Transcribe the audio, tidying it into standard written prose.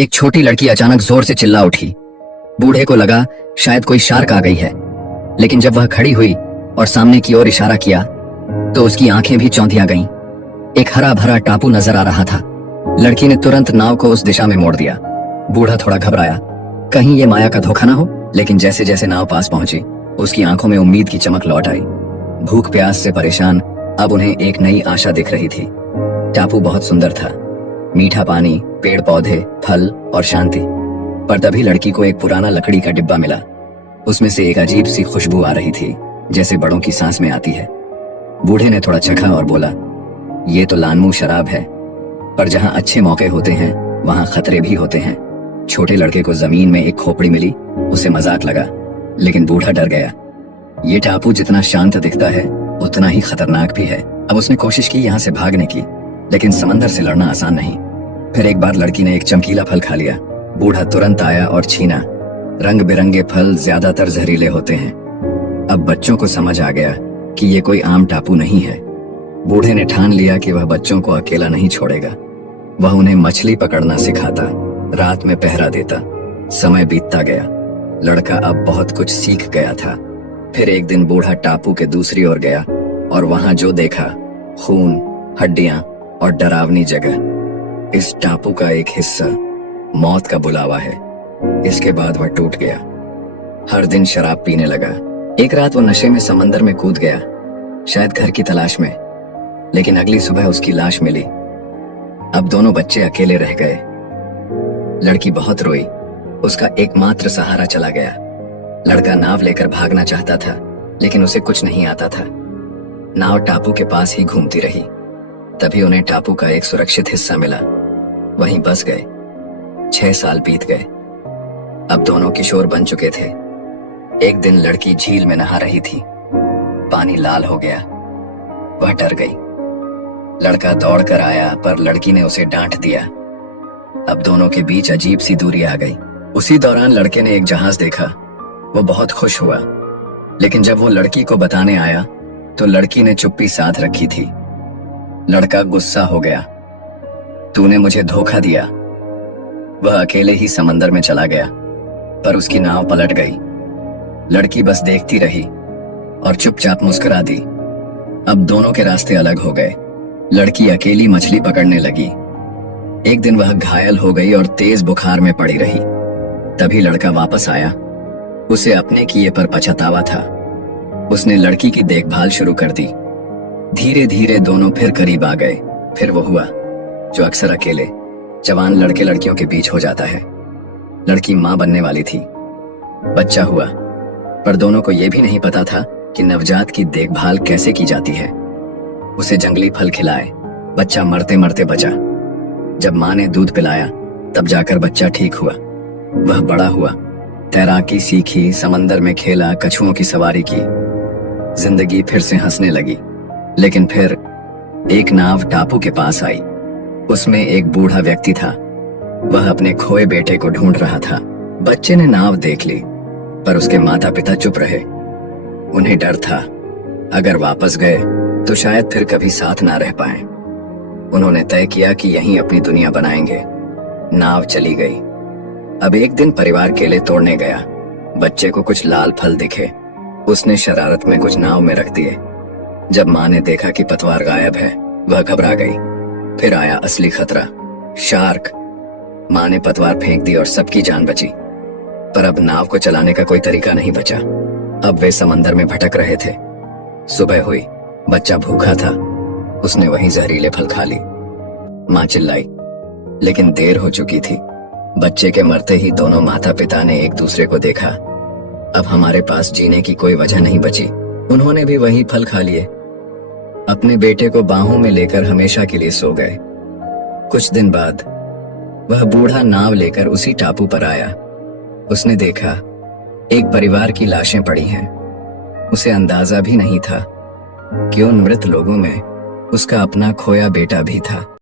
एक छोटी लड़की अचानक जोर से चिल्ला उठी। बूढ़े को लगा शायद कोई शार्क आ गई है, लेकिन जब वह खड़ी हुई और सामने की ओर इशारा किया तो उसकी आंखें भी चौंधिया गईं। एक हरा भरा टापू नजर आ रहा था। लड़की ने तुरंत नाव को उस दिशा में मोड़ दिया। बूढ़ा थोड़ा घबराया, कहीं ये माया का धोखा ना हो, लेकिन जैसे जैसे नाव पास पहुंची उसकी आंखों में उम्मीद की चमक लौट आई। भूख प्यास से परेशान अब उन्हें एक नई आशा दिख रही थी। टापू बहुत सुंदर था, मीठा पानी, पेड़ पौधे, फल और शांति। पर तभी लड़की को एक पुराना लकड़ी का डिब्बा मिला। उसमें से एक अजीब सी खुशबू आ रही थी, जैसे बड़ों की सांस में आती है। बूढ़े ने थोड़ा चखा और बोला, ये तो लानमू शराब है, पर जहां अच्छे मौके होते हैं वहां खतरे भी होते हैं। छोटे लड़के को जमीन में एक खोपड़ी मिली। उसे मजाक लगा, लेकिन बूढ़ा डर गया। ये टापू जितना शांत दिखता है उतना ही खतरनाक भी है। अब उसने कोशिश की यहाँ से भागने की, लेकिन समंदर से लड़ना आसान नहीं। फिर एक बार लड़की ने एक चमकीला फल खा लिया। बूढ़ा तुरंत आया और छीना। रंग बिरंगे फल ज्यादातर जहरीले होते हैं। अब बच्चों को समझ आ गया कि ये कोई आम टापू नहीं है। बूढ़े ने ठान लिया कि वह बच्चों को अकेला नहीं छोड़ेगा। वह उन्हें मछली पकड़ना सिखाता, रात में पहरा देता। समय बीतता गया। लड़का अब बहुत कुछ सीख गया था। फिर एक दिन बूढ़ा टापू के दूसरी ओर गया और वहां जो देखा, खून, हड्डियां और डरावनी जगह। इस टापू का एक हिस्सा मौत का बुलावा है। इसके बाद वह टूट गया। हर दिन शराब पीने लगा। एक रात वो नशे में समंदर में कूद गया, शायद घर की तलाश में, लेकिन अगली सुबह उसकी लाश मिली। अब दोनों बच्चे अकेले रह गए। लड़की बहुत रोई। उसका एकमात्र सहारा चला गया। लड़का नाव लेकर भागना चाहता था, लेकिन उसे कुछ नहीं आता था। नाव टापू के पास ही घूमती रही। तभी उन्हें टापू का एक सुरक्षित हिस्सा मिला। वहीं बस गए। 6 साल बीत गए। अब दोनों किशोर बन चुके थे। एक दिन लड़की झील में नहा रही थी। पानी लाल हो गया। वह डर गई। लड़का दौड़कर आया, पर लड़की ने उसे डांट दिया। अब दोनों के बीच अजीब सी दूरी आ गई। उसी दौरान लड़के ने एक जहाज देखा। वो बहुत खुश हुआ, लेकिन जब वो लड़की को बताने आया तो लड़की ने चुप्पी साध रखी थी। लड़का गुस्सा हो गया, तूने मुझे धोखा दिया। वह अकेले ही समंदर में चला गया, पर उसकी नाव पलट गई। लड़की बस देखती रही और चुपचाप मुस्कुरा दी। अब दोनों के रास्ते अलग हो गए। लड़की अकेली मछली पकड़ने लगी। एक दिन वह घायल हो गई और तेज बुखार में पड़ी रही। तभी लड़का वापस आया। उसे अपने किए पर पछतावा था। उसने लड़की की देखभाल शुरू कर दी। धीरे धीरे दोनों फिर करीब आ गए। फिर वो हुआ जो अक्सर अकेले जवान लड़के लड़कियों के बीच हो जाता है। लड़की मां बनने वाली थी। बच्चा हुआ, पर दोनों को यह भी नहीं पता था कि नवजात की देखभाल कैसे की जाती है। उसे जंगली फल खिलाए, बच्चा मरते मरते बचा। जब मां ने दूध पिलाया तब जाकर बच्चा ठीक हुआ। वह बड़ा हुआ, तैराकी सीखी, समंदर में खेला, कछुओं की सवारी की। जिंदगी फिर से हंसने लगी। लेकिन फिर एक नाव टापू के पास आई। उसमें एक बूढ़ा व्यक्ति था। वह अपने खोए बेटे को ढूंढ रहा था। बच्चे ने नाव देख ली, पर उसके माता पिता चुप रहे। उन्हें डर था, अगर वापस गए तो शायद फिर कभी साथ ना रह पाए। उन्होंने तय किया कि यहीं अपनी दुनिया बनाएंगे। नाव चली गई। अब एक दिन परिवार केले तोड़ने गया। बच्चे को कुछ लाल फल दिखे। उसने शरारत में कुछ नाव में रख दिए। जब मां ने देखा कि पतवार गायब है, वह घबरा गई। फिर आया असली खतरा, शार्क। मां ने पतवार फेंक दी और सबकी जान बची। पर अब नाव को चलाने का कोई तरीका नहीं बचा। अब वे समंदर में भटक रहे थे। सुबह हुई। बच्चा भूखा था। उसने वहीं जहरीले फल खा ली। मां चिल्लाई, लेकिन देर हो चुकी थी। बच्चे के मरते ही दोनों माता पिता ने एक दूसरे को देखा। अब हमारे पास जीने की कोई वजह नहीं बची। उन्होंने भी वही फल खा लिए। अपने बेटे को बाहों में लेकर हमेशा के लिए सो गए। कुछ दिन बाद वह बूढ़ा नाव लेकर उसी टापू पर आया। उसने देखा एक परिवार की लाशें पड़ी हैं। उसे अंदाजा भी नहीं था कि उन मृत लोगों में उसका अपना खोया बेटा भी था।